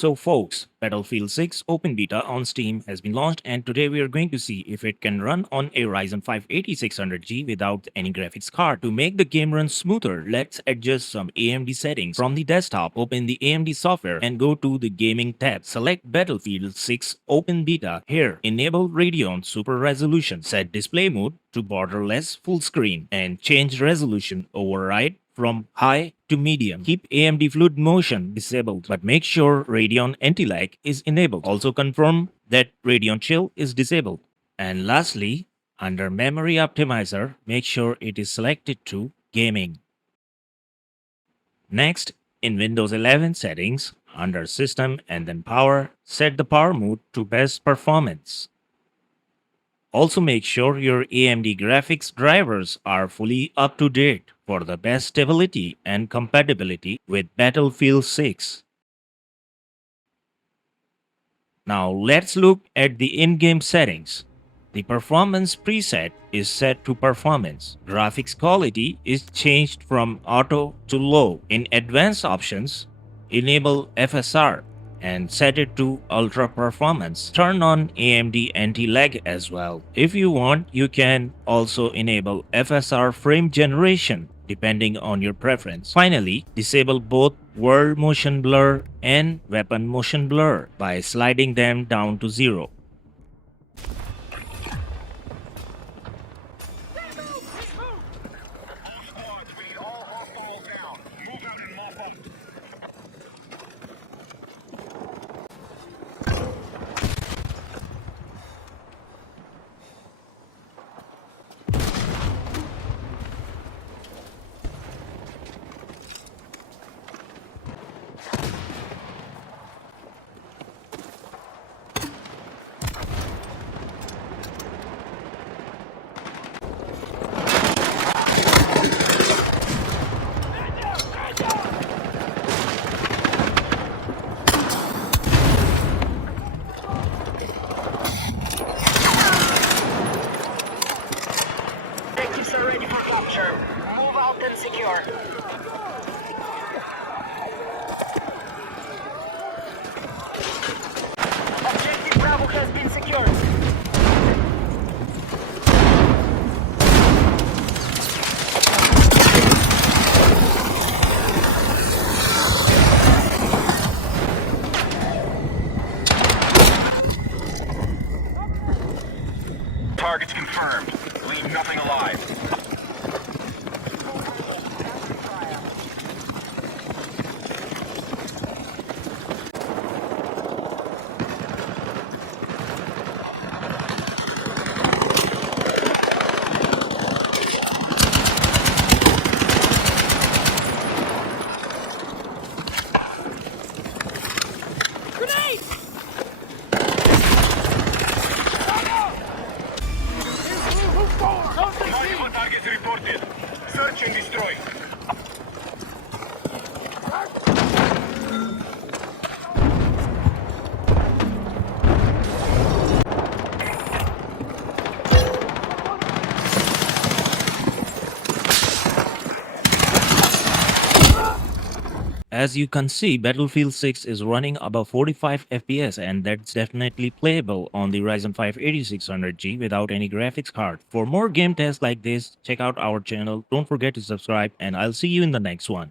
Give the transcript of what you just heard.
So folks, Battlefield 6 Open Beta on Steam has been launched, and today we are going to see if it can run on a Ryzen 5 8600G without any graphics card. To make the game run smoother, let's adjust some AMD settings. From the desktop, open the AMD software and go to the Gaming tab. Select Battlefield 6 Open Beta. Here, enable Radeon Super Resolution. Set display mode to borderless full screen and change resolution override from high to medium. Keep AMD Fluid Motion disabled, but make sure Radeon Anti-Lag is enabled. Also confirm that Radeon Chill is disabled. And lastly, under Memory Optimizer, make sure it is selected to Gaming. Next, in Windows 11 settings, under System and then Power, set the power mode to best performance. Also make sure your AMD graphics drivers are fully up to date for the best stability and compatibility with Battlefield 6. Now let's look at the in-game settings. The performance preset is set to performance. Graphics quality is changed from auto to low. In advanced options, enable FSR and set it to ultra performance. Turn on AMD anti-lag as well. If you want, you can also enable FSR frame generation depending on your preference. Finally, disable both world motion blur and weapon motion blur by sliding them down to 0. Objectives are ready for capture. Move out and secure. Objective Bravo has been secured. Targets confirmed. Leave nothing alive. Grenade! Multiple targets reported. Search and destroy. As you can see, Battlefield 6 is running above 45 FPS, and that's definitely playable on the Ryzen 5 8600G without any graphics card. For more game tests like this, check out our channel. Don't forget to subscribe, and I'll see you in the next one.